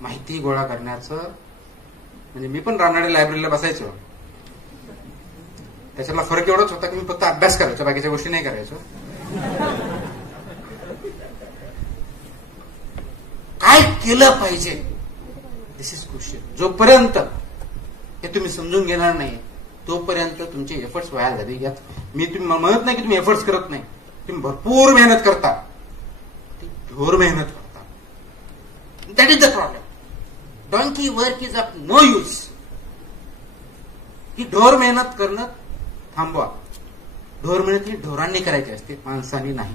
माहिती गोळा करण्याचं, म्हणजे मी पण रानडे लायब्ररीला बसायचो. त्याच्यातला फरक एवढाच होता की मी फक्त अभ्यास करायचो, बाकीच्या गोष्टी नाही करायचो. काय केलं पाहिजे, दिस इज क्रुशियल. जोपर्यंत हे तुम्ही समजून घेणार नाही तोपर्यंत तुमचे एफर्ट्स वाया झाले. मी तुम्ही म्हणत नाही की तुम्ही एफर्ट्स करत नाही, तुम्ही भरपूर मेहनत करता, घोर मेहनत करता. That is the problem. Donkey work is of no use. ही ढोर मेहनत करणं थांबवा. ढोर मेहनत ही ढोरांनी करायची असते, माणसांनी नाही.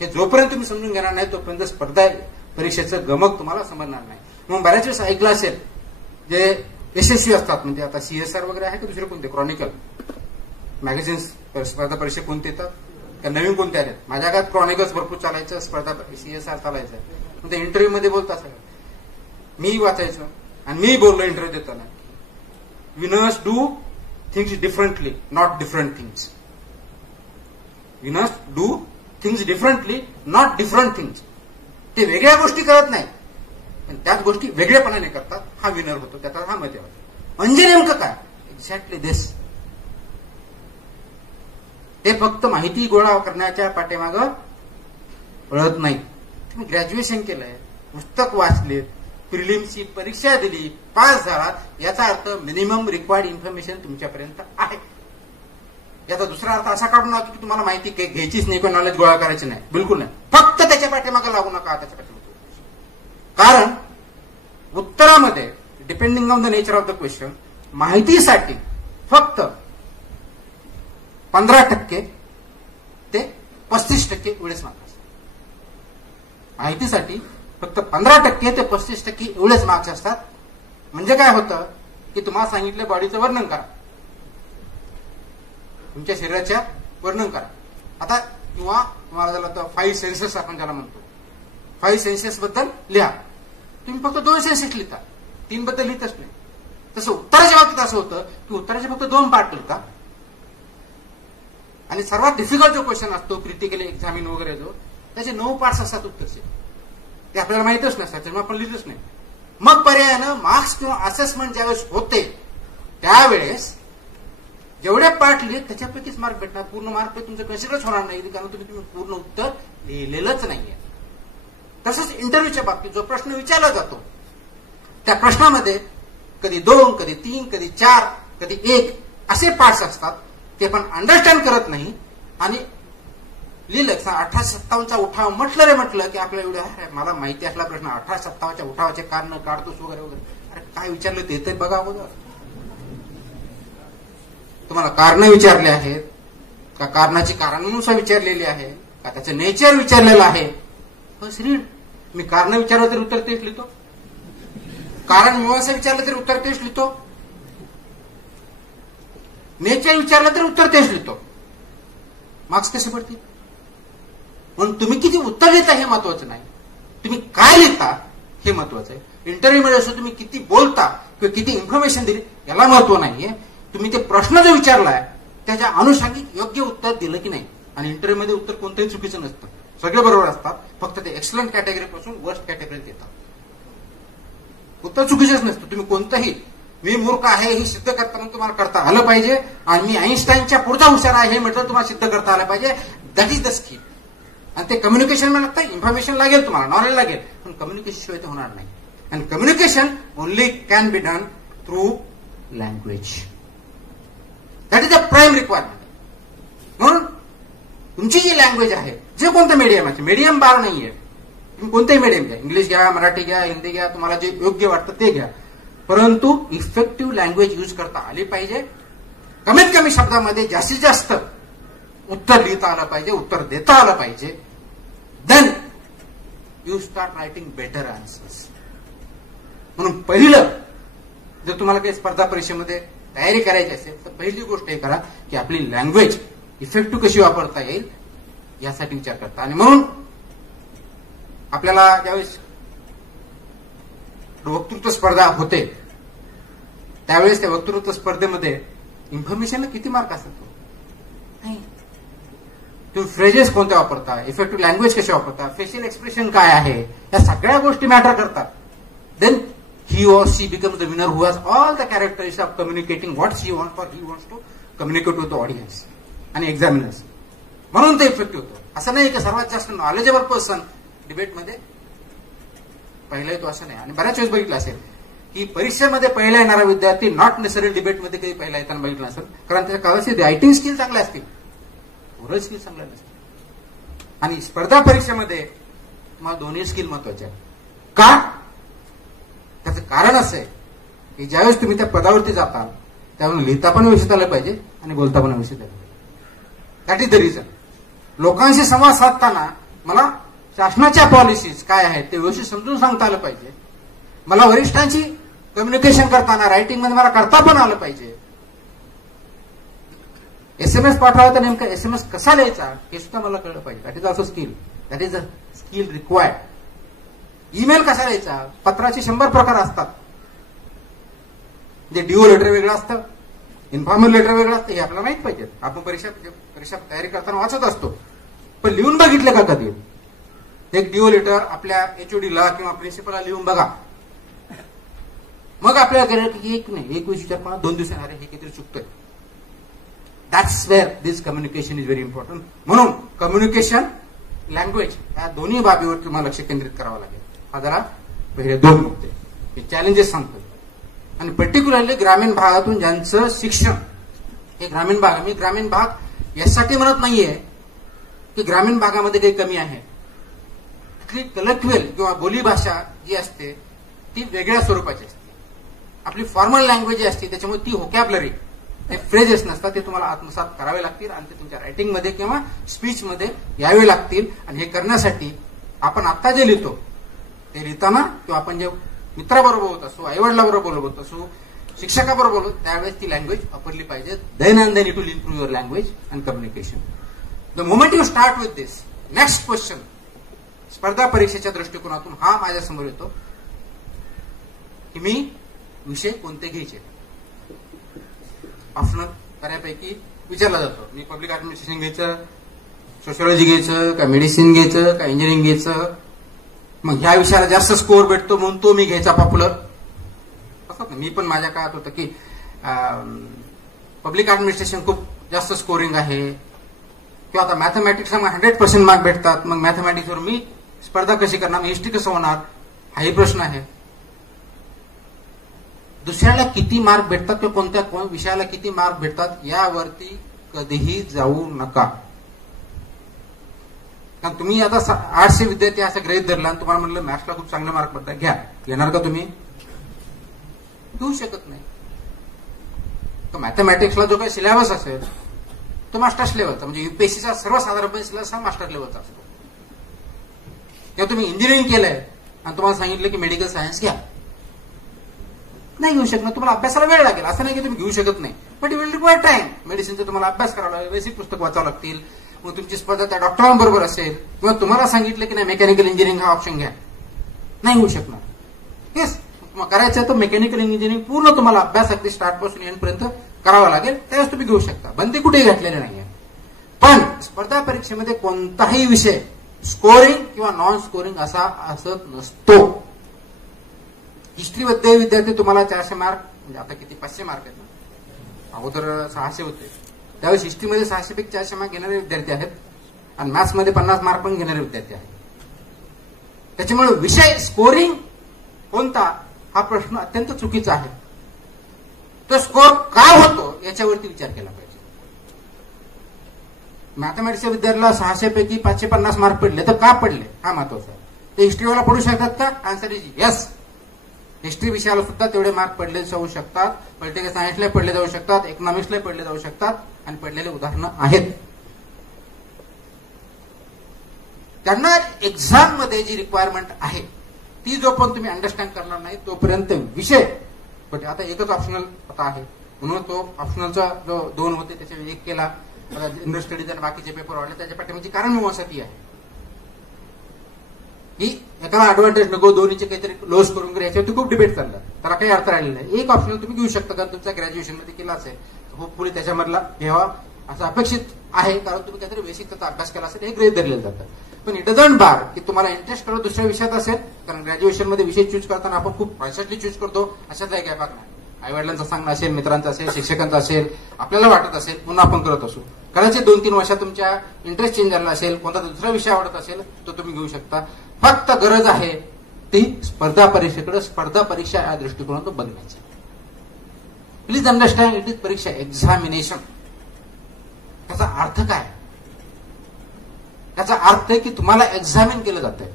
हे जोपर्यंत तुम्ही समजून घेणार नाही तोपर्यंत स्पर्धा परीक्षेचं गमक तुम्हाला समजणार नाही. मग बऱ्याच वेळेस ऐकलं असेल जे यशस्वी असतात, म्हणजे आता सीएसआर वगैरे आहे का दुसरे कोणते, क्रॉनिकल मॅगझिन्स, स्पर्धा परीक्षा कोणते येतात का नवीन कोणते आहेत. माझ्या काळात क्रॉनिकल्स भरपूर चालायचं, स्पर्धा सीएसआर चालायचं. मग ते इंटरव्ह्यू मध्ये बोलतात सगळं, मी वाचायचो आणि मी बोललो इंटरव्ह्यू देताना, winners do things differently, not different things. Winners do things differently, not different things. ते वेगळ्या गोष्टी करत नाही, पण त्याच गोष्टी वेगळेपणाने करतात. हा विनर होतो, त्याचा हा मध्ये होतो. म्हणजे नेमकं काय, एक्झॅक्टली दिस. ते फक्त माहिती गोळा करण्याच्या पाठीमागं वळत नाही. तुम्ही ग्रॅज्युएशन केलंय, पुस्तक वाचलेत, प्रिलिम्सची परीक्षा दिली, पास झाला, याचा अर्थ मिनिमम रिक्वायर्ड इन्फॉर्मेशन तुमच्यापर्यंत आहे. याचा दुसरा अर्थ असा काढू नका की तुम्हाला माहिती घ्यायचीच नाही, किंवा नॉलेज गोळा करायची नाही. बिलकुल नाही. फक्त त्याच्या पाठीमागं लागू नका, त्याच्या पाठीमागे. कारण उत्तरामध्ये depending on the nature of the question, माहितीसाठी फक्त 15% ते 35% एवढेच मार्क्स. माहितीसाठी फक्त 15% ते 35% एवढेच मार्क्स असतात. म्हणजे काय होतं की तुम्हाला सांगितलं बॉडीचं वर्णन करा, तुमच्या शरीराच्या वर्णन करा. आता किंवा तुम्हाला झालं 5 सेन्सेस आपण ज्याला म्हणतो, 5 सेन्सेस बद्दल लिहा. तुम्ही फक्त 2 सेन्सेस लिहिता, 3 बद्दल लिहितच नाही. तसं उत्तराच्या बाबतीत असं होतं की उत्तराचे फक्त 2 पार्ट लिहिता. आणि सर्वात डिफिकल्ट जो क्वेश्चन असतो, क्रिटिकल एक्झामिन वगैरे जो, त्याचे 9 पार्ट्स असतात उत्तरचे. ते आपल्याला माहितच नसतात, त्यामुळे आपण लिहितच नाही. मग पर्यायानं मार्क्स किंवा असेसमेंट ज्यावेळेस होते त्यावेळेस जेवढे पार्ट लिहित त्याच्यापैकीच मार्क भेटणार. पूर्ण मार्क तुमचं कन्सिडरच होणार नाही, कारण तुम्ही पूर्ण उत्तर लिहिलेलंच नाहीये. तसंच इंटरव्ह्यूच्या बाबतीत जो प्रश्न विचारला जातो त्या प्रश्नामध्ये कधी 2, कधी 3, कधी 4, कधी 1 असे पार्ट्स असतात. ते पण अंडरस्टँड करत नाही आणि लिहिलं 1857चा उठाव म्हटलं की आपल्याला एवढं मला माहिती असला प्रश्न, 1857च्या उठावाचे कारण काढतोस वगैरे वगैरे. अरे काय विचारलं ते तर बघा अगोदर. तुम्हाला कारण विचारले आहेत का, कारणाची कारणानुसार विचारलेली आहे का, त्याचं नेचर विचारलेलं आहे. बस रीड. मी कारण विचारलं तरी उत्तर तेच लिहितो, कारण मुळाचं विचारलं तरी उत्तर तेच लिहितो, नेचर विचारलं तरी उत्तर तेच लिहितो. मार्क्स कसे पडतील? म्हणून तुम्ही किती उत्तर लिहिता हे महत्वाचं नाही, तुम्ही काय लिहिता हे महत्वाचं आहे. इंटरव्ह्यूमध्ये असं तुम्ही किती बोलता किंवा किती इन्फॉर्मेशन दिली याला महत्व नाहीये. तुम्ही ते प्रश्न जो विचारलाय त्याच्या अनुषंगिक योग्य उत्तर दिलं की नाही. आणि इंटरव्ह्यूमध्ये उत्तर कोणतंही चुकीचं नसतं, सगळे बरोबर असतात. फक्त ते एक्सलंट कॅटेगरीपासून वर्स्ट कॅटेगरीत येतात. उत्तर चुकीचंच नसतं. तुम्ही कोणतंही मी मूर्ख आहे हे सिद्ध करताना तुम्हाला करता आलं पाहिजे, आणि मी आईन्स्टाईनच्या पुढचा हुशार आहे हे म्हटलं तुम्हाला सिद्ध करता आलं पाहिजे. That is the skill. आणि ते कम्युनिकेशन मध्ये लागतं. इन्फॉर्मेशन लागेल, तुम्हाला नॉलेज लागेल, पण कम्युनिकेशन शिवाय ते होणार नाही. आणि communication only can be done through language. That is the prime requirement. म्हणून तुमची जी लँग्वेज आहे, जे कोणतं मीडियम आहे, मीडियम बार नाहीये, तुम्ही कोणतेही मीडियम घ्या, इंग्लिश घ्या, मराठी घ्या, हिंदी घ्या, तुम्हाला जे योग्य वाटतं ते घ्या, परंतु इफेक्टिव्ह लँग्वेज यूज करता आली पाहिजे. कमीत कमी शब्दामध्ये जास्तीत जास्त उत्तर लिहिता आलं पाहिजे, उत्तर देता आलं पाहिजे. Then you start writing better answers. म्हणून पहिलं, जर तुम्हाला काही स्पर्धा परीक्षेमध्ये तयारी करायची असेल तर पहिली गोष्ट हे करा की आपली लँग्वेज इफेक्टिव्ह कशी वापरता येईल यासाठी विचार करता. आणि म्हणून आपल्याला ज्यावेळेस वक्तृत्व स्पर्धा होते त्यावेळेस त्या वक्तृत्व स्पर्धेमध्ये इन्फॉर्मेशनला किती मार्क असतात? नाही, तुम्ही फ्रेजेस कोणत्या वापरता, इफेक्टिव्ह लँग्वेज कशा वापरता, फेशियल एक्सप्रेशन काय आहे, या सगळ्या गोष्टी मॅटर करतात. Then he or she becomes the winner who has all the characteristics of communicating what she wants or he wants to communicate with the audience आणि एक्झामिनर्स. म्हणून ते इफेक्टिव्ह होतं. असं नाही की सर्वात जास्त नॉलेजेबल पर्सन डिबेटमध्ये पहिला येतो असं नाही. आणि बऱ्याच वेळेस बघितलं असेल की परीक्षेमध्ये पहिला येणारा विद्यार्थी नॉट नेसेसरी डिबेटमध्ये काही पहिला येताना बघितलं असेल, कारण त्याच्या कदाचित रायटिंग स्किल चांगल्या असतील, ओरल स्किल चांगल्या नसतील. आणि स्पर्धा परीक्षेमध्ये मला दोन्ही स्किल महत्वाचे आहेत. का? त्याचं कारण असं आहे की ज्यावेळेस तुम्ही त्या पदावरती जाता त्यावेळेस लिहिता पण व्यवस्थित आलं पाहिजे आणि बोलता पण व्यवस्थित आलं पाहिजे. That is the reason. लोकांशी संवाद साधताना मला शासनाच्या पॉलिसीज काय आहेत ते व्यवस्थित समजून सांगता आलं पाहिजे. मला वरिष्ठांची कम्युनिकेशन करताना रायटिंग मध्ये मला करता पण आलं पाहिजे. SMS पाठवायला तर नेमका SMS कसा लिहायचा हे सुद्धा मला कळलं पाहिजे. That is also skill. That is a skill required. Email कसा लिहायचा, पत्राचे 100 प्रकार असतात. म्हणजे डिओ लेटर वेगळं असतं, इन्फॉर्मल लेटर वेगळं असतं, हे आपल्याला माहित पाहिजे. आपण परीक्षा तयारी करताना वाचत असतो, पण लिहून बघितलं का कधी? एक डिओ लेटर आपल्या HODला किंवा प्रिन्सिपलला लिहून बघा, मग आपल्याला कळलं की एक नाही, एक विचार 2 दिवसांनी अरे हे किती चुकतोय. That's where this communication is very important. म्हणून कम्युनिकेशन, लँग्वेज या दोन्ही बाबीवर तुम्हाला लक्ष केंद्रित करावं लागेल. हा जरा पहिले 2 मुद्दे हे चॅलेंजेस सांगतो. आणि पर्टिक्युलरली ग्रामीण भागातून ज्यांचं शिक्षण हे ग्रामीण भाग, मी ग्रामीण भाग यासाठी म्हणत नाहीये की ग्रामीण भागामध्ये काही कमी आहे. तिथली कलेक्च्युअल किंवा बोलीभाषा जी असते ती वेगळ्या स्वरूपाची असते. आपली फॉर्मल लँग्वेज जी असते त्याच्यामुळे ती व्होकॅबलरी, ते फ्रेजेस नसतात, ते तुम्हाला आत्मसात करावे लागतील आणि ते तुमच्या रायटिंगमध्ये किंवा स्पीचमध्ये यावे लागतील. आणि हे करण्यासाठी आपण आता जे लिहितो ते लिहिताना किंवा आपण जे मित्राबरोबर होत असो, आईवडिलाबरोबर बोलत असो, शिक्षकाबरोबर बोलतो त्यावेळेस ती लँग्वेज वापरली पाहिजे. Then and then it will improve your language and communication. The moment you start with this, next question स्पर्धा परीक्षेच्या दृष्टिकोनातून हा माझ्यासमोर येतो की मी विषय कोणते घ्यायचे. ऑप्शनल बऱ्यापैकी विचारला जातो, मी पब्लिक ऍडमिनिस्ट्रेशन घ्यायचं, सोशियोलॉजी घ्यायचं का, मेडिसिन घ्यायचं का, इंजिनिअरिंग घ्यायचं. मग ह्या विषयाला जास्त स्कोअर भेटतो म्हणून तो मी घ्यायचा पॉप्युलर. मी पण माझ्या काळात होतं की पब्लिक ऍडमिनिस्ट्रेशन खूप जास्त स्कोरिंग आहे, किंवा आता मॅथमॅटिक्सला 100% मार्क भेटतात, मग मॅथमॅटिक्सवर मी स्पर्धा कशी करणार, हिस्ट्री कसं होणार, हाही प्रश्न आहे. दुसऱ्याला किती मार्क भेटतात किंवा कोणत्या विषयाला किती मार्क भेटतात यावरती कधीही जाऊ नका. कारण तुम्ही आता 800 विद्यार्थी असं गृहीत धरला आणि तुम्हाला म्हणलं मॅथ्सला खूप चांगले मार्क पडतात, घ्या. घेणार का तुम्ही? घेऊ शकत नाही. तर मॅथमॅटिक्सला जो काही सिलेबस असेल तो मास्टर्स लेवलचा, म्हणजे युपीएससीचा सर्वसाधारणपणे सिलेबस हा मास्टर लेवलचा असतो. किंवा तुम्ही इंजिनिअरिंग केलंय आणि तुम्हाला सांगितलं की मेडिकल सायन्स घ्या, नाही घेऊ शकणार. तुम्हाला अभ्यासाला वेळ लागेल, असं नाही की तुम्ही घेऊ शकत नाही, but you will require time. मेडिसिनचा तुम्हाला अभ्यास करावा लागेल, बेसिक पुस्तक वाचावं लागतील, मग तुमची स्पर्धा त्या डॉक्टरांबरोबर असेल, किंवा तुम्हाला सांगितलं की नाही मेकॅनिकल इंजिनिअरिंग हा ऑप्शन घ्या, नाही होऊ शकणार. येस, करायचं तर मेकॅनिकल इंजिनिअरिंग पूर्ण तुम्हाला अभ्यास अगदी स्टार्टपासून एंडपर्यंत करावा लागेल, त्यावेळेस तुम्ही घेऊ शकता. बंदी कुठेही घातलेली नाहीये. पण स्पर्धा परीक्षेमध्ये कोणताही विषय स्कोरिंग किंवा नॉन स्कोरिंग असा असत नसतो. हिस्ट्रीमध्ये विद्यार्थी तुम्हाला 400 मार्क, म्हणजे आता किती 500 मार्क आहेत ना, अगोदर 600 होते, त्यावेळेस हिस्ट्रीमध्ये 600 पैकी 400 मार्क घेणारे विद्यार्थी आहेत आणि मॅथ्समध्ये 50 मार्क पण घेणारे विद्यार्थी आहेत. त्याच्यामुळे विषय स्कोरिंग कोणता हा प्रश्न अत्यंत चुकीचा आहे. तो स्कोर का होतो याच्यावरती विचार केला पाहिजे. मॅथमॅटिक्सच्या विद्यार्थ्याला 600 पैकी 550 मार्क पडले तर का पडले हा महत्वाचा आहे. ते हिस्ट्रीवाला पडू शकतात का? Answer is yes. हिस्ट्री विषयाला सुद्धा तेवढे मार्क पडले जाऊ शकतात, पॉलिटिकल सायन्सला पडले जाऊ शकतात, इकॉनॉमिक्सला पडले जाऊ शकतात, आणि पडलेले उदाहरणं आहेत. त्यांना एक्झाम मध्ये जी रिक्वायरमेंट आहे ती जोपर्यंत तुम्ही अंडरस्टँड करणार नाही तोपर्यंत विषय. पण आता एकच ऑप्शनल आता आहे म्हणून तो ऑप्शनलचा जो 2 होते त्याच्या 1 केला. जनरल स्टडीज आणि बाकीचे पेपर वाढले त्याच्या पाठीमागची कारण मीमांसाती आहे की एकाला ऍडव्हान्टेज नको, दोन्हीचे काहीतरी लॉस करून वगैरे याच्यावरती खूप डिबेट चालला, त्याला काही अर्थ राहिलेला नाही. एक ऑप्शनल तुम्ही घेऊ शकता कारण तुमच्या ग्रॅज्युएशन मध्ये केलाच आहे, होपफुली त्याच्यामधला घ्यावा. असं अपेक्षित आहे, कारण तुम्ही काहीतरी बेसिक त्याचा अभ्यास केला असेल हे गृहीत धरलेलं जातं. पण इट डझंट बार की तुम्हाला इंटरेस्ट करत दुसऱ्या विषयात असेल, कारण ग्रॅज्युएशन मध्ये विषय चूज करताना आपण खूप प्रिसाइसली चूज करतो, अशातला एक भाग नाही. आई वडिलांचं सांगणं असेल, मित्रांचं असेल, शिक्षकांचं असेल, आपल्याला वाटत असेल म्हणून आपण करत असू. कदाचित 2-3 वर्षात तुमच्या इंटरेस्ट चेंज झाला असेल, कोणता दुसरा विषय आवडत असेल तो तुम्ही घेऊ शकता. फक्त गरज आहे ती स्पर्धा परीक्षा या दृष्टिकोनातून बघण्याची. प्लीज अंडरस्टँड, इट इज परीक्षा, एक्झामिनेशन. त्याचा अर्थ काय? त्याचा अर्थ आहे की तुम्हाला एक्झामिन केलं जात आहे.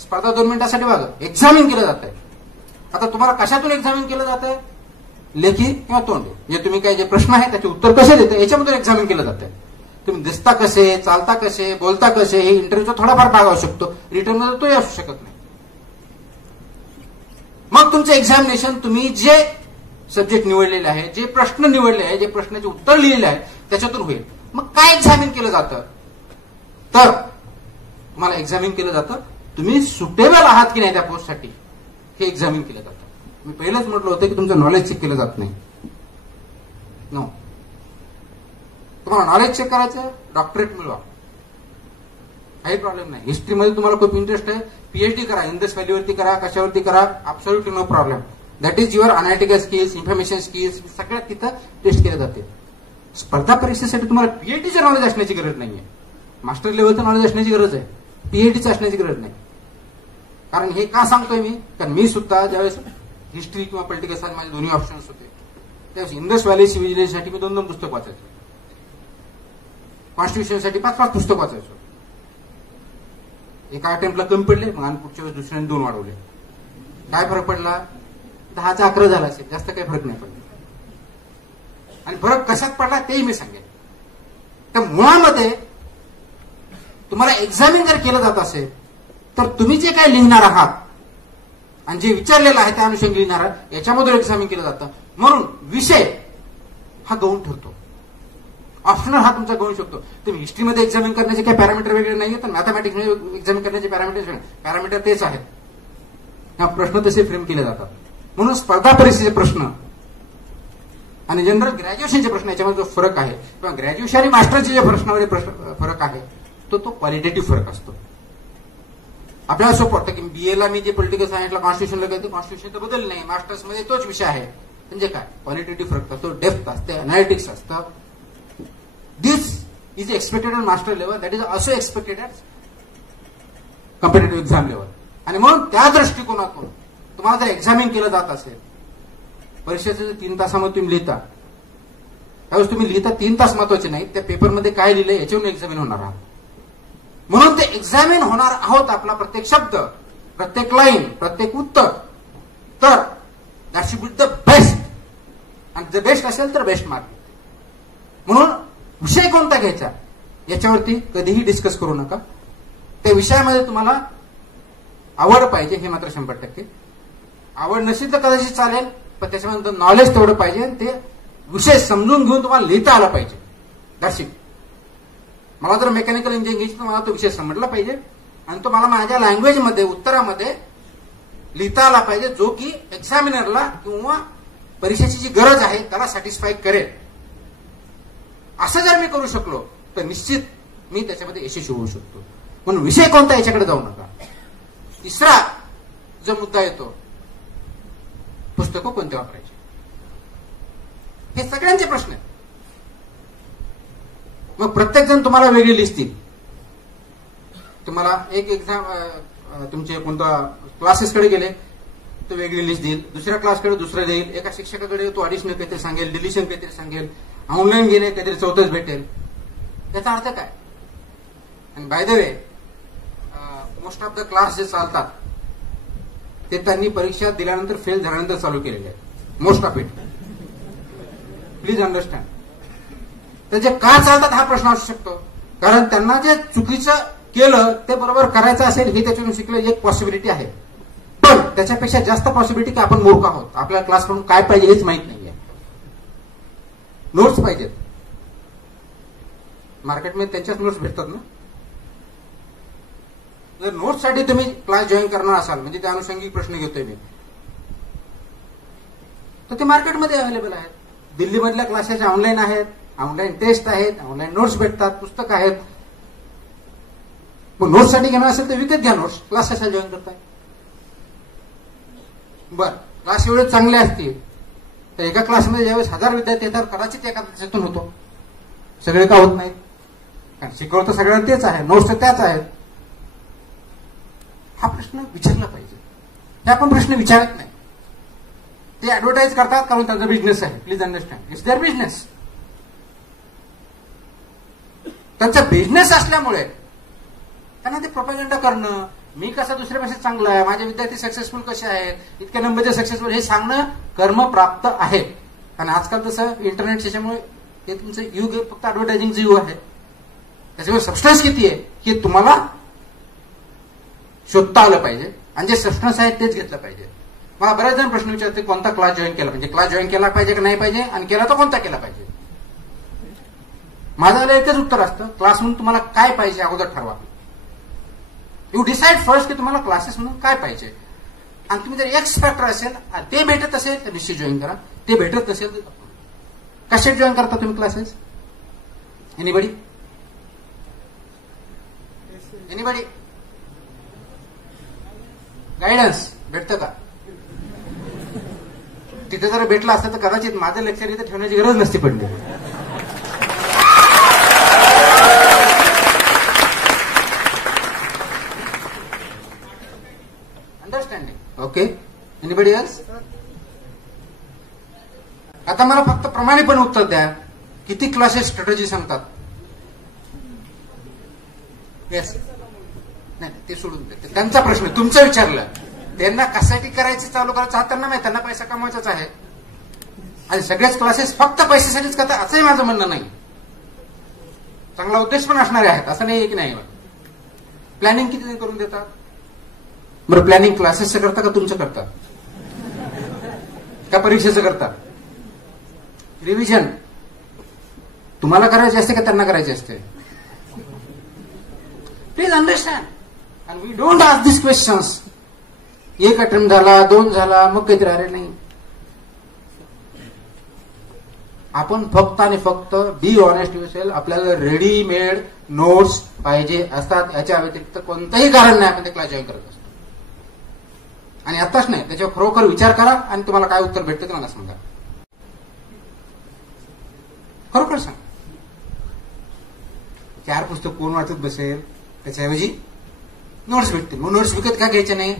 स्पर्धा 2 मिनिटासाठी बघा, एक्झामिन केलं जात आहे. आता तुम्हाला कशातून एक्झामिन केलं जात आहे? लेखी किंवा तोंडी. म्हणजे तुम्ही काय जे प्रश्न आहे त्याचे उत्तर कसे देते याच्यामधून एक्झामिन केलं जात आहे. तुम्ही दिसता कसे, चालता कसे, बोलता कसे, हे इंटरव्ह्यूचा थोडाफार भाग असू शकतो, रिटर्न मध्ये तोही असू शकत नाही. मग तुमचं एक्झामिनेशन तुम्ही जे सब्जेक्ट निवडलेले आहे, जे प्रश्न निवडले आहे, जे प्रश्नाचे उत्तर लिहिलेले आहे त्याच्यातून होईल. मग काय एक्झामिन केलं जातं? तर तुम्हाला एक्झामिन केलं जातं तुम्ही सुटेबल आहात की नाही त्या पोस्टसाठी, हे एक्झामिन केलं जातं. मी पहिलेच म्हटलं होतं की तुमचं नॉलेज चेक केलं जात नाही. नो, तुम्हाला नॉलेज चेक करायचं, डॉक्टरेट मिळवा, काही प्रॉब्लेम नाही. हिस्ट्रीमध्ये तुम्हाला खूप इंटरेस्ट आहे, पीएचडी करा, इंडस व्हॅलीवरती करा, कशावरती करा, absolutely no problem. That is your analytical skills, information skills, सगळ्यात तिथं टेस्ट केले जाते. स्पर्धा परीक्षेसाठी तुम्हाला पीएचडीचं नॉलेज असण्याची गरज नाहीये, मास्टर लेवलचं नॉलेज असण्याची गरज आहे, पीएचडीचं असण्याची गरज नाही. कारण हे का सांगतोय मी? कारण मी सुद्धा ज्यावेळेस हिस्ट्री किंवा पॉलिटिकल सायन्स माझे दोन्ही ऑप्शन्स होते, त्यावेळेस इंडस व्हॅली सिव्हिलायझेशनसाठी मी 2 पुस्तक वाचायचो, कॉन्स्टिट्यूशनसाठी 5 पुस्तक वाचायचो. एका अटेम्प्टला कमी पडले, मग आणि पुढच्या वेळेस दुसऱ्याने 2 वाढवले. काय फरक पडला? 10चा 11 झाला असेल, जास्त काही फरक नाही पडला. आणि फरक कशात पडला तेही मी सांगेन. तर मुळामध्ये तुम्हाला एक्झामिन जर केलं जात असेल तर तुम्ही जे काय लिहिणार आहात आणि जे विचारलेलं आहे त्या अनुषंगाने लिहिणार आहात याच्यामधून एक्झामिन केलं जातं. म्हणून विषय हा गौण ठरतो, ऑप्शनल हा तुमचा गौण शकतो. तुम्ही हिस्ट्रीमध्ये एक्झामिन करण्याचे काही पॅरामीटर वेगळे नाहीये, तर मॅथमॅटिक्समध्ये एक्झामिन करण्याचे पॅरामीटर तेच आहेत. हा प्रश्न तसे फ्रेम केले जातात. म्हणून स्पर्धा परीक्षेचे प्रश्न आणि जनरल ग्रॅज्युएशनचे प्रश्न याच्यामध्ये जो फरक आहे, किंवा ग्रॅज्युएशन आणि मास्टरचे जे प्रश्नामध्ये फरक आहे तो क्वालिटेटिव्ह फरक असतो. आपल्याला सोपं वाटतं की बीएला मी जे पॉलिटिकल सायन्सला कॉन्स्टिट्यूशनला गेलो, कॉन्स्टिट्यूशन तर बदल नाही, मास्टर्समध्ये तोच विषय आहे. म्हणजे काय? क्वालिटेटिव्ह फरक असतो, डेप्थ असते, अनालिटिक्स असतं. This is expected on master level, that is also expected at competitive exam level. आणि म्हणून त्या दृष्टिकोनातून तुम्हाला जर एक्झामिन केलं जात असेल, परीक्षेचे 3 तासामध्ये तुम्ही लिहिता, त्यावेळेस तुम्ही लिहिता 3 तास महत्वाचे नाही, त्या पेपरमध्ये काय लिहिलंय याच्यावरून एक्झामिन होणार आहात. म्हणून ते एक्झामिन होणार आहोत आपला प्रत्येक शब्द, प्रत्येक लाईन, प्रत्येक उत्तर. तर that should be the best, आणि जर बेस्ट असेल तर बेस्ट मार्क. म्हणून विषय कोणता घ्यायचा याच्यावरती कधीही डिस्कस करू नका. त्या विषयामध्ये तुम्हाला आवड पाहिजे, हे मात्र 100%. आवड नसेल तर कदाचित चालेल, पण त्याच्यामध्ये नॉलेज तेवढं पाहिजे, ते विषय समजून घेऊन तुम्हाला लिहिता आला पाहिजे. That's it. मला जर मेकॅनिकल इंजिनिअरिंग घ्यायची तर मला तो विषय समजला पाहिजे, आणि तो मला माझ्या लँग्वेजमध्ये, उत्तरामध्ये लिहिता आला पाहिजे, जो की एक्झामिनरला किंवा परीक्षेची जी गरज आहे त्याला सॅटिस्फाय करेल. असं जर मी करू शकलो तर निश्चित मी त्याच्यामध्ये यशस्वी होऊ शकतो. म्हणून विषय कोणता याच्याकडे जाऊ नका. तिसरा जो मुद्दा येतो, पुस्तकं कोणते वापरायचे, हे सगळ्यांचे प्रश्न आहेत. मग प्रत्येक जण तुम्हाला वेगळी लिस्ट देईल. तुम्हाला एक एक्झाम तुमचे कोणता क्लासेसकडे गेले तो वेगळी लिस्ट देईल, दुसऱ्या क्लासकडे दुसरं देईल, एका शिक्षकाकडे तो ॲडिशनल काहीतरी सांगेल, डिलिशन काहीतरी सांगेल, ऑनलाईन गेले काहीतरी 4थच भेटेल. त्याचा अर्थ काय? आणि by the way, most of the class जे चालतात ते त्यांनी परीक्षा दिल्यानंतर, फेल झाल्यानंतर चालू केलेले आहेत, most of it. Please understand. तर जे का चालतात हा प्रश्न असू शकतो, कारण त्यांना जे चुकीचं केलं ते बरोबर करायचं असेल हे त्याच्यातून शिकलं, एक पॉसिबिलिटी आहे. पण त्याच्यापेक्षा जास्त पॉसिबिलिटी की आपण मूर्ख आहोत, आपल्याला क्लासकडून काय पाहिजे हेच माहित नाहीये. नोट्स पाहिजेत, मार्केटमध्ये त्यांच्याच नोट्स भेटतात ना. जर नोट्ससाठी तुम्ही क्लास जॉईन करणार असाल, म्हणजे त्या अनुषंगिक प्रश्न घेतोय मी, तर ते मार्केटमध्ये अवेलेबल आहेत. दिल्लीमधल्या क्लासेस ऑनलाईन आहेत, ऑनलाईन टेस्ट आहेत, ऑनलाईन नोट्स भेटतात, पुस्तक आहेत. मग नोट्ससाठी घेणार असेल तर विकत घ्या नोट्स. क्लास कशाला जॉईन करताय? बरं, क्लास एवढे चांगले असतील तर एका क्लासमध्ये ज्यावेळेस 1000 विद्यार्थी येतात कदाचित एका तासातून होतो. सगळे का होत नाहीत? कारण शिकवतं सगळ्यांना तेच आहे, नोट्स तर त्याच आहेत. हा प्रश्न विचारला पाहिजे. हे आपण प्रश्न विचारत नाही. ते ऍडव्हर्टाईज करतात कारण त्यांचा बिझनेस आहे. Please understand, it's there business. त्यांचा बिझनेस असल्यामुळे त्यांना ते प्रोपॅगंडा करणं, मी कसा दुसऱ्यापेक्षा चांगला आहे, माझे विद्यार्थी सक्सेसफुल कसे आहेत, इतक्या नंबरचे सक्सेसफुल, हे सांगणं कर्म प्राप्त आहे. कारण आजकाल तसं इंटरनेट त्याच्यामुळे हे तुमचं युग फक्त ऍडव्हर्टायझिंगचं युग आहे. त्याच्यामुळे सबस्टन्स किती आहे हे तुम्हाला शोधता आलं पाहिजे आणि जे सबस्टन्स आहे तेच घेतलं पाहिजे. मला बरेच जण प्रश्न विचारते कोणता क्लास जॉईन केला पाहिजे, क्लास जॉईन केला पाहिजे की नाही पाहिजे, आणि केला तर कोणता केला पाहिजे. माझं एकच उत्तर असतं, क्लास म्हणून तुम्हाला काय पाहिजे अगोदर ठरवा. यू डिसाईड फर्स्ट की तुम्हाला क्लासेस म्हणून काय पाहिजे. आणि तुम्ही जर एक्स फॅक्टर असेल, ते भेटत असेल तर निश्चित जॉईन करा. ते भेटत नसेल तर कशात जॉईन करता तुम्ही क्लासेस? एनीबडी गायडन्स भेटतं का? तिथे जर भेटलं असतं तर कदाचित माझं लेक्चर इथे ठेवण्याची गरज नसती पडली. अंडरस्टँडिंग? Okay, anybody else? आता मला फक्त प्रमाणिकपणे उत्तर द्या, किती क्लासेस स्ट्रॅटेजी सांगतात? येस? नाही, ते सोडून दे, त्यांचा प्रश्न. तुमचं विचारलं, त्यांना कशासाठी करायचं चालू करायचं हा त्यांना माहिती, त्यांना पैसा कमवायचाच आहे. आणि सगळेच क्लासेस फक्त पैशासाठीच करतात असंही माझं म्हणणं नाही. चांगला उद्देश पण असणारे आहेत, असं नाही की नाही. प्लॅनिंग किती करून देतात? बरं, प्लॅनिंग क्लासेसचं करता का तुमचं करता का परीक्षेचं करता? रिव्हिजन तुम्हाला करायचे असते का त्यांना करायचे असते? Please understand. And we don't ask this questions. एक अटेम्प्ट झाला, 2 झाला, मग काहीतरी अरे नाही. आपण फक्त आणि फक्त बी ऑनेस्ट युअरसेल्फ. आपल्याला रेडीमेड नोट्स पाहिजे असतात, याच्या व्यतिरिक्त कोणतंही कारण नाही आपण ते क्लास जॉईन करत असतो. आणि आताच नाही, त्याच्यावर खरोखर विचार करा आणि तुम्हाला काय उत्तर भेटतं ते मला सांगा. खरोखर सांगा. 4 पुस्तक कोण वाचत बसेल? त्याच्याऐवजी नोट्स भेटतील. मग नोट्स विकत का घ्यायचे नाही?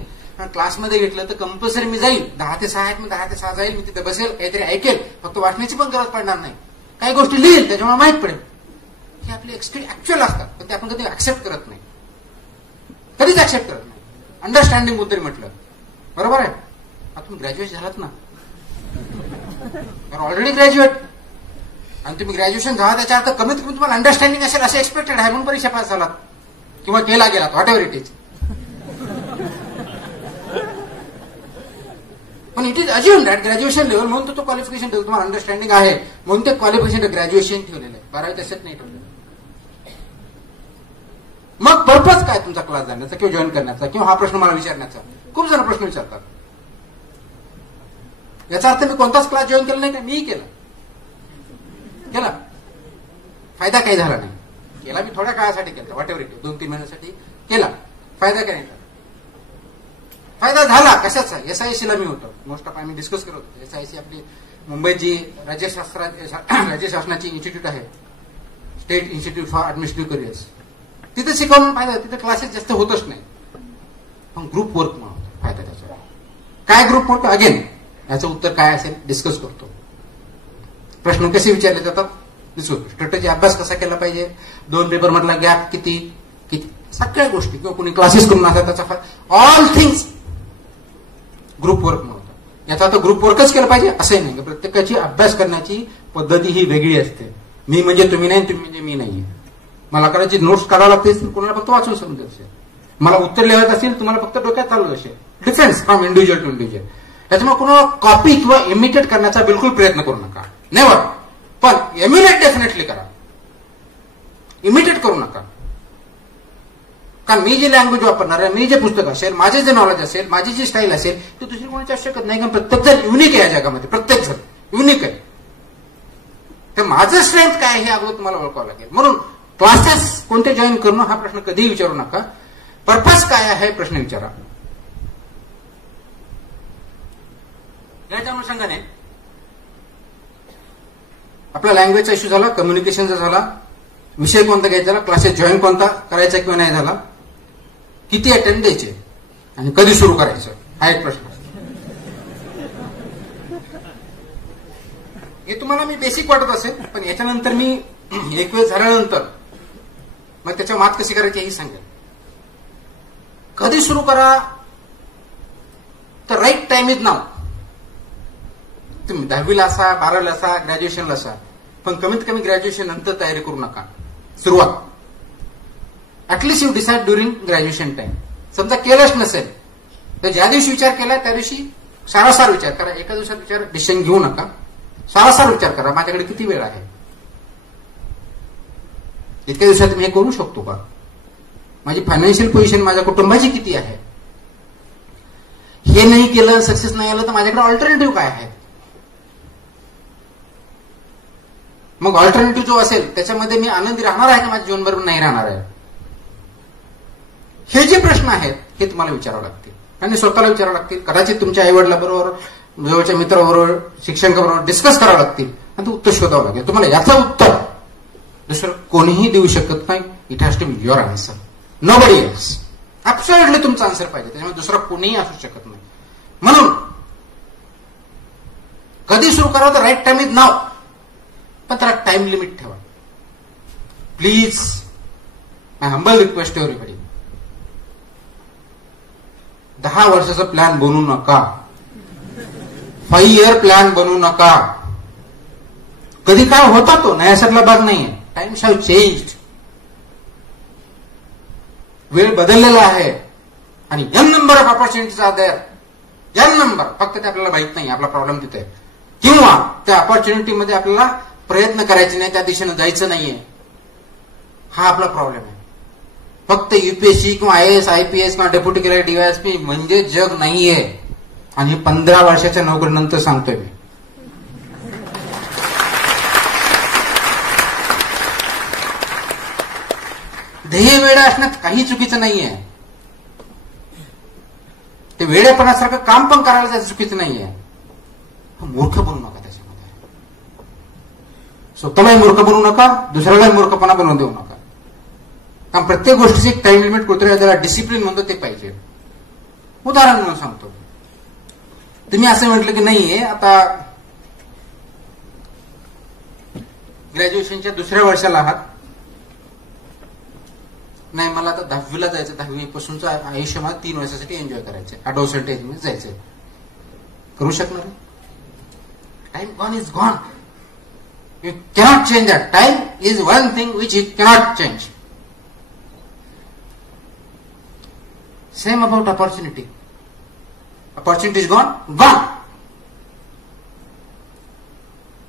क्लासमध्ये घेतलं तर कंपल्सरी मी जाईल. 10 ते 6 आहेत, मग 10 ते 6 जाईल, मी तिथे बसेल, काहीतरी ऐकेल, फक्त वाचण्याची पण गरज पडणार नाही. काही गोष्टी लिहिल, त्याच्यामुळे माहित पडेल. हे आपले ऍक्च्युअल असतात, पण ते आपण कधी ऍक्सेप्ट करत नाही, कधीच ऍक्सेप्ट करत नाही. अंडरस्टँडिंग मुद्दे म्हटलं बरोबर आहे. आता तुम्ही ग्रॅज्युएट झालात ना, ऑलरेडी ग्रॅज्युएट, आणि तुम्ही ग्रॅज्युएशन झाला त्याच्या अर्थ कमीत कमी तुम्हाला अंडरस्टँडिंग असेल असं एक्सपेक्टेड आहे, म्हणून परीक्षा पास झालात किंवा केला गेलात, व्हॉट एव्हर इट इज. पण it is assumed at graduation level, म्हणून तो क्वालिफिकेशन ठेवतो. तुम्हाला अंडरस्टँडिंग आहे म्हणून ते क्वालिफिकेशन ग्रॅज्युएशन ठेवलेलं आहे, 12वी तसंच नाही ठेवलेलं. मग पर्पज काय तुमचा क्लास जाण्याचा किंवा जॉईन करण्याचा किंवा हा प्रश्न मला विचारण्याचा? खूप जण प्रश्न विचारतात. याचा अर्थ मी कोणताच क्लास जॉईन केला नाही का? मीही केला. फायदा काही झाला नाही. केला मी थोड्या काळासाठी केला, व्हॉट एव्हर इट, 2-3 महिन्यासाठी केला. फायदा काय नाही. फायदा झाला कशाचा? SIC मी होतो. मोस्ट ऑफ आम्ही डिस्कस करत होतो. SIC आपली मुंबईत जी राज्य शासनाची इन्स्टिट्यूट आहे, state institute for administrative careers, तिथे शिकवून फायदा. तिथे क्लासेस जास्त होतच नाही, पण ग्रुप वर्क म्हणून फायदा त्याचा. काय ग्रुप वर्क? अगेन याचं उत्तर काय असेल डिस्कस करतो. प्रश्न कसे विचारले जातात दिसतो. स्ट्रॅटेजी अभ्यास कसा केला पाहिजे, 2 पेपर मधला गॅप किती, सगळ्या गोष्टी, किंवा कोणी क्लासेस करून असतात त्याचा ऑल थिंग्स ग्रुप वर्क म्हणतात. याचा आता ग्रुप वर्कच केलं पाहिजे असंही नाही. प्रत्येकाची अभ्यास करण्याची पद्धती ही वेगळी असते. मी म्हणजे तुम्ही नाही, तुम्ही म्हणजे मी नाही. मला करायची नोट्स काढावं लागते, कोणाला फक्त वाचून समजत असेल. मला उत्तर लिहायचं असेल, तुम्हाला फक्त डोक्यात चालू असेल. Difference from individual to individual. त्याच्यामुळे कोणाला कॉपी किंवा इमिटेट करण्याचा बिलकुल प्रयत्न करू नका, नेव्हर. पण एम्युलेट डेफिनेटली करा, इमिटेट करू नका. कारण मी जे लँग्वेज वापरणार आहे, मी जे पुस्तक असेल, माझे जे नॉलेज असेल, माझी जी स्टाईल असेल, ती दुसरी कोणाची आवश्यकत नाही. कारण प्रत्येक जण युनिक आहे या जगामध्ये, प्रत्येक जण युनिक आहे. तर माझं स्ट्रेंथ काय हे अगोदर तुम्हाला ओळखावं लागेल. म्हणून क्लासेस कोणते जॉईन करणं हा प्रश्न कधीही विचारू नका. पर्पज काय आहे प्रश्न विचारा. याच्या अनुषंगाने आपला लँग्वेजचा इश्यू झाला, कम्युनिकेशनचा झाला, विषय कोणता घ्यायचा झाला, क्लासेस जॉईन कोणता करायचा किंवा नाही झाला, किती अटेंड द्यायचे आणि कधी सुरू करायचं हा एक प्रश्न. हे तुम्हाला मी बेसिक वाटत असेल, पण याच्यानंतर मी एक वेळ झाल्यानंतर मग त्याच्या मात कशी करायची हेही सांगेल. कधी सुरू करा तर राईट टाइम इज नाव. तुम्ही 10वीला असा, 12वीला असा, ग्रॅज्युएशनला असा, पण कमीत कमी ग्रॅज्युएशन नंतर तयारी करू नका. सुरुवात at least you decide during graduation time. समजा केलंच नसेल तर ज्या दिवशी विचार केला त्या दिवशी सारासार विचार करा. एका दिवसात विचार डिसिजन घेऊ नका. सारासार विचार करा, माझ्याकडे किती वेळ आहे, इतक्या दिवसात मी हे करू शकतो का, माझी फायनान्शियल पोझिशन माझ्या कुटुंबाची किती आहे, हे नाही केलं, सक्सेस नाही आलं तर माझ्याकडे ऑल्टरनेटिव्ह काय आहे. मग ऑल्टरनेटिव्ह जो असेल त्याच्यामध्ये मी आनंदी राहणार आहे का माझ्या जीवनभर नाही राहणार आहे. हे जे प्रश्न आहेत हे तुम्हाला विचारावं लागतील आणि स्वतःला विचारावं लागतील. कदाचित तुमच्या आईवडिलाबरोबर, जवळच्या मित्राबरोबर, शिक्षकाबरोबर डिस्कस करावं लागतील आणि ते उत्तर शोधावं लागेल. तुम्हाला याचं उत्तर दुसरं कोणीही देऊ शकत नाही. It has to be your answer, nobody else. Absolutely तुमचा आन्सर पाहिजे, त्याच्यामुळे दुसरा कोणीही असू शकत नाही. म्हणून कधी सुरू करावं तर राईट टाइम इज नाव, पण त्याला टाइम लिमिट ठेवा. Please, my humble request to everybody, 10 वर्षाचा प्लॅन बनवू नका, 5 इयर प्लॅन बनवू नका. कधी काय होता तो नयासातला भाग नाहीये. Times have changed. वेळ बदललेला आहे आणि n number of opportunities are there. N number, फक्त ते आपल्याला माहित नाही आपला प्रॉब्लेम तिथे, किंवा त्या ऑपॉर्च्युनिटीमध्ये आपल्याला प्रयत्न करायचे नाही, त्या दिशेनं जायचं नाहीये, हा आपला प्रॉब्लेम आहे. फक्त युपीएससी किंवा आयएएस, आयपीएस किंवा डेप्युटी कलेक्टर, डीवायएसपी म्हणजे जग नाहीये. आणि 15 वर्षाच्या नोकरीनंतर सांगतोय मी. ध्येय वेळ असण्यात काही चुकीचं नाहीये. ते वेळेपणासारखं काम पण करायला त्याचं चुकीचं नाहीये. मूर्ख बनू नका त्याच्यामध्ये. स्वतःलाही मूर्ख बनवू नका, दुसऱ्यालाही मूर्खपणा बनवून देऊ नका. कारण प्रत्येक गोष्टीची एक टाइम लिमिट कुठे त्याला डिसिप्लिन म्हणतो ते पाहिजे. उदाहरण म्हणून सांगतो. तुम्ही असं म्हटलं की नाहीये आता ग्रॅज्युएशनच्या दुसऱ्या वर्षाला आहात, नाही मला आता 10वीला जायचं, 10वी पासूनचं आयुष्य मला 3 वर्षासाठी एन्जॉय करायचंय, अडोसंट एज मध्ये जायचंय. करू शकणार? Time gone is gone. You cannot change that. Time is one thing which you cannot change. Same about opportunity. Opportunity is gone, gone.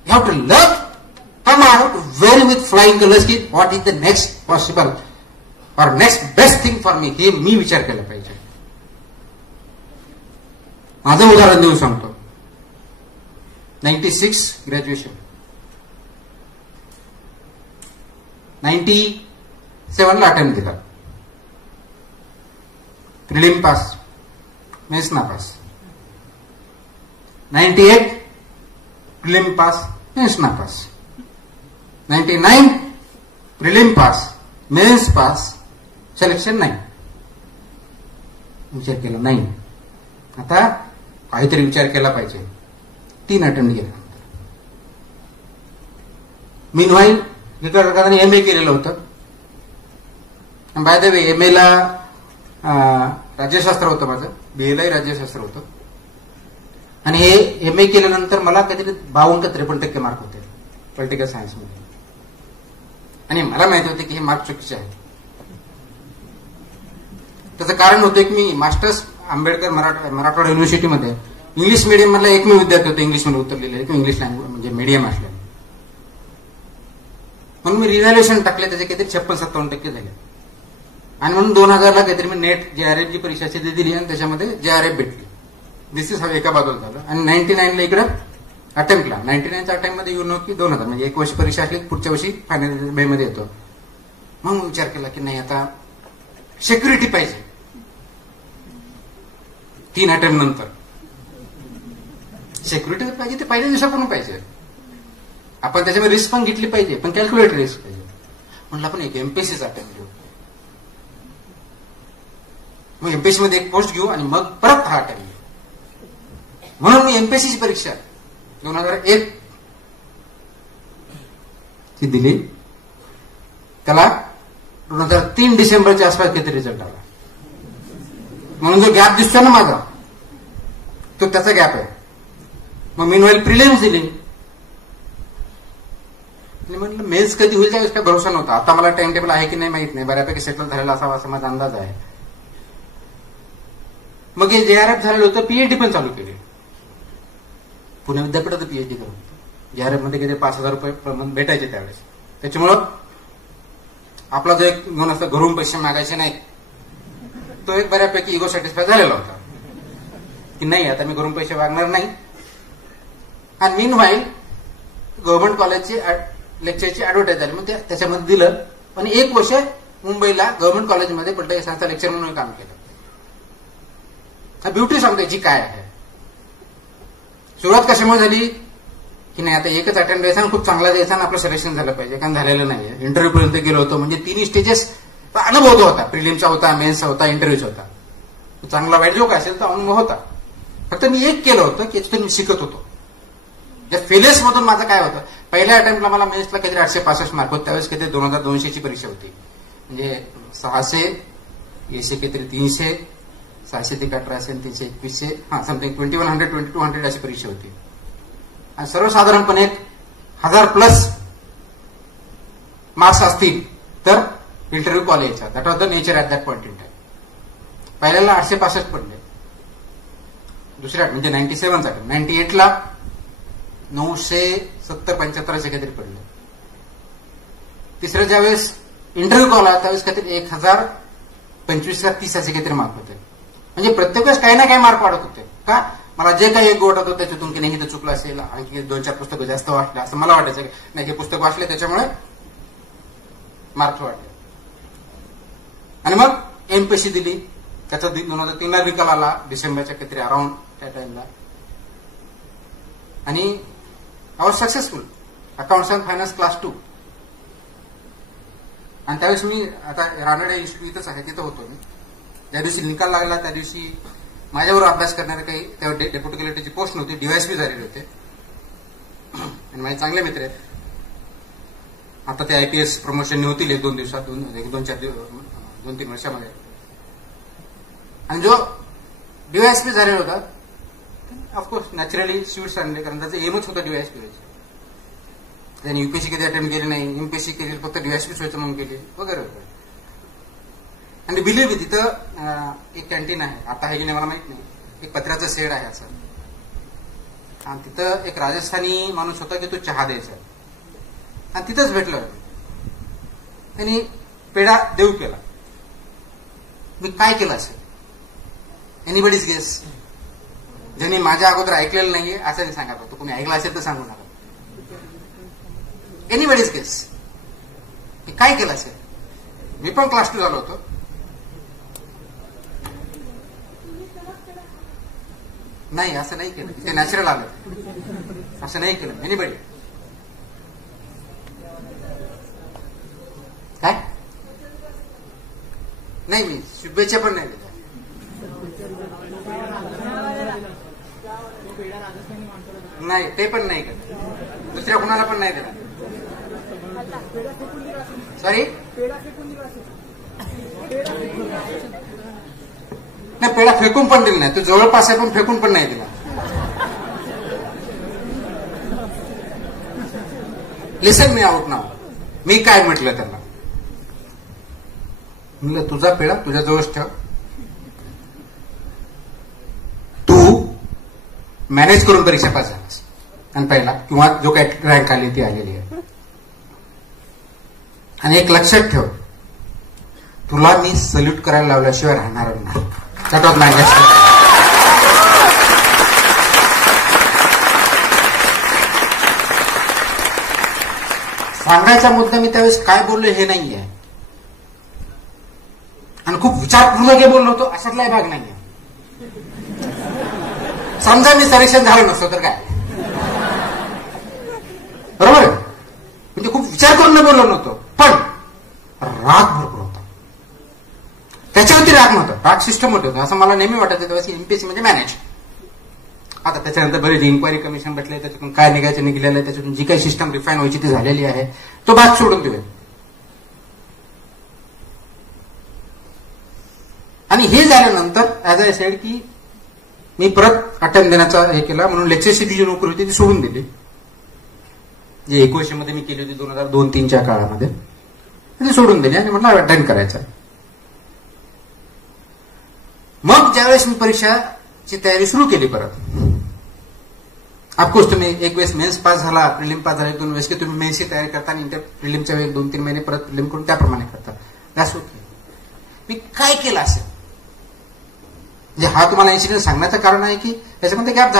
You have to love, come out very with flying colors. की what is the next possible or next best thing for me, हे मी विचार केला पाहिजे. माझं उदाहरण देऊन सांगतो. 96 graduation, 97 ला अटेम्प्ट दिला, प्रिलिम पास, मेन्स नापास. 98 प्रिलिम पास, मेन्स नापास. 99 prelim pass, mains pass, selection नाही. विचार केला नाही, आता काहीतरी विचार केला पाहिजे. 3 अटेम्प्ट गेला. मीनवाईल एका एमए केलेलं होतं. बाय द वे एमए ला राज्यशास्त्र होतं माझं, बीएलाही राज्यशास्त्र होतं. आणि हे एमए केल्यानंतर मला काहीतरी 52 का 53% मार्क होते पॉलिटिकल सायन्समध्ये. आणि मला माहिती होते की हे मार्क चुकीचे आहेत. त्याचं कारण होतं की मी मास्टर्स आंबेडकर मराठवाडा युनिव्हर्सिटीमध्ये इंग्लिश मिडियम मधला एकमेव विद्यार्थी होतो इंग्लिशमध्ये उतरलेले किंवा इंग्लिश लँग्वेज म्हणजे मीडियम असले. म्हणून मी रिव्हॅल्युएशन टाकले, त्याचे काहीतरी 56-57% झाले. आणि म्हणून 2000ला काहीतरी मी नेट जेआरएफ ची परीक्षा दिली आणि त्याच्यामध्ये जेआरएफ भेटली. दिस इज हा एका बाजूला झालं. आणि 99ला इकडं अटेम्प्टला 99च्या अटेम्प्टमध्ये येऊ नको की 2000 म्हणजे एक वर्ष परीक्षा असली पुढच्या वर्षी फायनल मे मध्ये येतो. मग विचार केला की नाही आता सिक्युरिटी पाहिजे. 3 अटेम्प्ट नंतर सिक्युरिटी पाहिजे, ते पहिल्या दिवसापासून पाहिजे. आपण त्याच्यामध्ये रिस्क पण घेतली पाहिजे, पण कॅल्क्युलेट रिस्क पाहिजे. म्हटलं आपण एक एमपीएससीचा अटेम्प्ट घेऊ. मग एमपीएससी मध्ये एक पोस्ट घेऊ आणि मग परत हा अटेम्प्ट घेऊ. म्हणून मी एमपीएससीची परीक्षा 2001 ती दिली. त्याला 2003 डिसेंबरच्या आसपास किती रिझल्ट आला. म्हणून जो गॅप दिसतो ना माझा, तो त्याचा गॅप आहे. मग मीनवाईल प्रिलिम्स दिली. म्हटलं मेन्स कधी होईल त्यावेळेस काय भरोसा नव्हता. आता मला टाइम टेबल आहे की नाही माहित नाही, बऱ्यापैकी सेटल झालेला असावा असा माझा अंदाज आहे. मग हे जेआरएफ झालेलं होतं, पीएचडी पण चालू केली. पुणे विद्यापीठात पीएचडी करत होतो. जेआरएफ मध्ये किती 5,000 रुपये भेटायचे त्यावेळेस. त्याच्यामुळं आपला जो एक गुण असतो घरून पैसे मागायचे नाही, तो एक बऱ्यापैकी इगो सॅटिस्फाय झालेला होता की नाही आता मी घरून पैसे मागणार नाही. आणि मीनवाईल गव्हर्नमेंट कॉलेजची लेक्चरची ऍडव्हर्टाईज झाली. मग त्याच्यामध्ये दिलं आणि 1 वर्ष मुंबईला गव्हर्नमेंट कॉलेजमध्ये पॉलिटिकल सायन्सचा लेक्चर म्हणून काम केलं. ब्युटी सांगते जी काय आहे. सुरुवात कशामुळे झाली की नाही आता एकच अटेम्प्ट द्यायचा आणि खूप चांगला द्यायचा आणि आपलं सिलेक्शन झालं पाहिजे, कारण झालेलं नाहीये. इंटरव्ह्यू पर्यंत गेलो होतो, म्हणजे 3 स्टेजेस अनुभव होता. प्रिलिमचा होता, मेन्सचा होता, इंटरव्ह्यूचा होता. चांगला वाईट जो काय असेल तो अनुभव होता. फक्त मी एक केलं होतं की याच्यातून मी शिकत होतो. या फेलियर्स मधून माझं काय होतं, पहिल्या अटेम्प्टला मला मेन्सला काहीतरी 865 मार्क होते. त्यावेळेस काहीतरी 2200ची परीक्षा होती. म्हणजे 600 एसी काहीतरी 300, 600 ते 1800 आणि 321 हा समथिंग 2100 2200 अशी परीक्षा होती. आणि सर्वसाधारणपणे 1000+ मार्क्स असतील तर इंटरव्ह्यू कॉल यायचा. That was the nature at that point in time. पहिल्याला 865 पडले. दुसऱ्या म्हणजे 97चा 98ला 970-75 असे काहीतरी पडले. तिसऱ्या ज्यावेळेस इंटरव्ह्यू कॉल आला त्यावेळेस काहीतरी 1025 का 30 असे काहीतरी मार्क होते. म्हणजे प्रत्येक वेळेस काही ना काही मार्क वाढत होते. का मला जे काही एक गोट होतं त्याच्यातून की नाही हे चुकलं असेल, आणखी 2-4 पुस्तकं जास्त वाचले असं मला वाटायचं की नाही हे पुस्तक वाचले त्याच्यामुळे मार्क्स वाढले. आणि मग एमपीएससी दिली. त्याचा 2003ला निकाल आला डिसेंबरच्या काहीतरी अराउंड त्या टाइमला. आणि I was successful. Accounts and finance class 2. आणि त्यावेळेस मी आता रानडे इन्स्टिट्यूटच आहे तिथं होतो मी. ज्या दिवशी निकाल लागला त्या दिवशी माझ्यावर अभ्यास करणारे काही तेव्हा डेप्युटी कलेक्टरची पोस्ट नव्हती, डीवायएसपी झालेले होते. आणि माझे चांगले मित्र आहेत. आता ते आयपीएस प्रमोशन होतील 1-2 दिवसात, 2-3 वर्षामध्ये. आणि जो डीवायएसपी झालेला होता ऑफकोर्स नॅचरली स्वीट्स आणले, कारण त्याचं एमच होतं डीवायएसपी व्हायचं. त्याने युपीएससी कधी अटेम्प्ट केली नाही, एमपीएससी केली फक्त डीवायएसपी व्हायचं म्हणून केली वगैरे वगैरे. आणि बिलीव्ह मी तिथं एक कॅन्टीन आहे, आता आहे की नाही मला माहित नाही, एक पत्र्याचं शेड आहे असं. आणि तिथं एक राजस्थानी माणूस होता की तो चहा द्यायचा. आणि तिथंच भेटलं. त्यांनी पेढा देऊ केला. मी काय केलं असेल? Anybody's guess. ज्यांनी माझ्या अगोदर ऐकलेलं नाहीये असं नाही सांगत होतो. कोणी ऐकलं असेल तर सांगू नका. एनिबडीज गेस. मी काय केलं असेल? मी पण क्लास 2 झालो होतो. नाही असं नाही केलं. ते नॅचरल आलं. असं नाही केलं. एनिबडी काय नाही. मी शुभेच्छा पण नाही दिल्या. नाही ते पण नाही केलं. दुसऱ्या कुणाला पण नाही दिला. सॉरी नाही, पेढा फेकून पण दिला नाही. तो जवळपास आहे पण फेकून पण नाही दिला. लिसन मी आउट नाव. मी काय म्हटलं त्यांना, म्हणलं तुझा पेढा तुझ्या जवळच ठेव. तू मॅनेज करून परीक्षा पास झालास आणि पहिला किंवा जो काही रँक आली ती आलेली आहे. आणि एक लक्षात ठेव, तुला मी सल्यूट करायला लावल्याशिवाय राहणार नाही. That was my next. सांगायचा मुद्दा मी त्यावेळेस काय बोललो हे नाहीये, आणि खूप विचारपूर्वक हे बोललो होतो अशातलाही भाग नाहीये. समजा मी सिलेक्शन झालं नसतं तर काय, बरोबर आहे, म्हणजे खूप विचार करून बोललो नव्हतो, पण राग भरपूर होता. त्याच्यावरती राग नव्हता, राग सिस्टम होतं असं मला नेहमी वाटायचं तेव्हा. एमपीएससी म्हणजे मॅनेज. आता त्याच्यानंतर बरेच इन्क्वायरी कमिशन भेटले, त्याच्यातून काय निघायचं निघलेलं आहे, त्याच्यातून जी काही सिस्टम रिफाईन व्हायची ती झालेली आहे, तो भाग सोडून देऊया. आणि हे झाल्यानंतर ऍज आय सेड की मी परत अटेम्प्ट देण्याचा हे केला, म्हणून लेक्चरशिपची जी नोकरी होती ती सोडून दिली, जी 21 मध्ये मी केली होती 2002-03च्या काळामध्ये, ती सोडून दिली आणि म्हटलं अटेंड करायचं. मग ज्यावेळेस मी परीक्षाची तयारी सुरू केली परत, ऑफकोर्स तुम्ही एक वेळेस मेन्स पास झाला, प्रिलिम पास झाला, 1-2 वेळेस की तुम्ही मेन्सची तयारी करता आणि इंटर प्रिलिमच्या वेळेस 2-3 महिने परत प्रिलिम करून त्याप्रमाणे करता. That's okay. मी काय केलं असेल, म्हणजे हा तुम्हाला इन्सिडेंट सांगण्याचं कारण आहे की त्याच्यामध्ये गॅप झाला.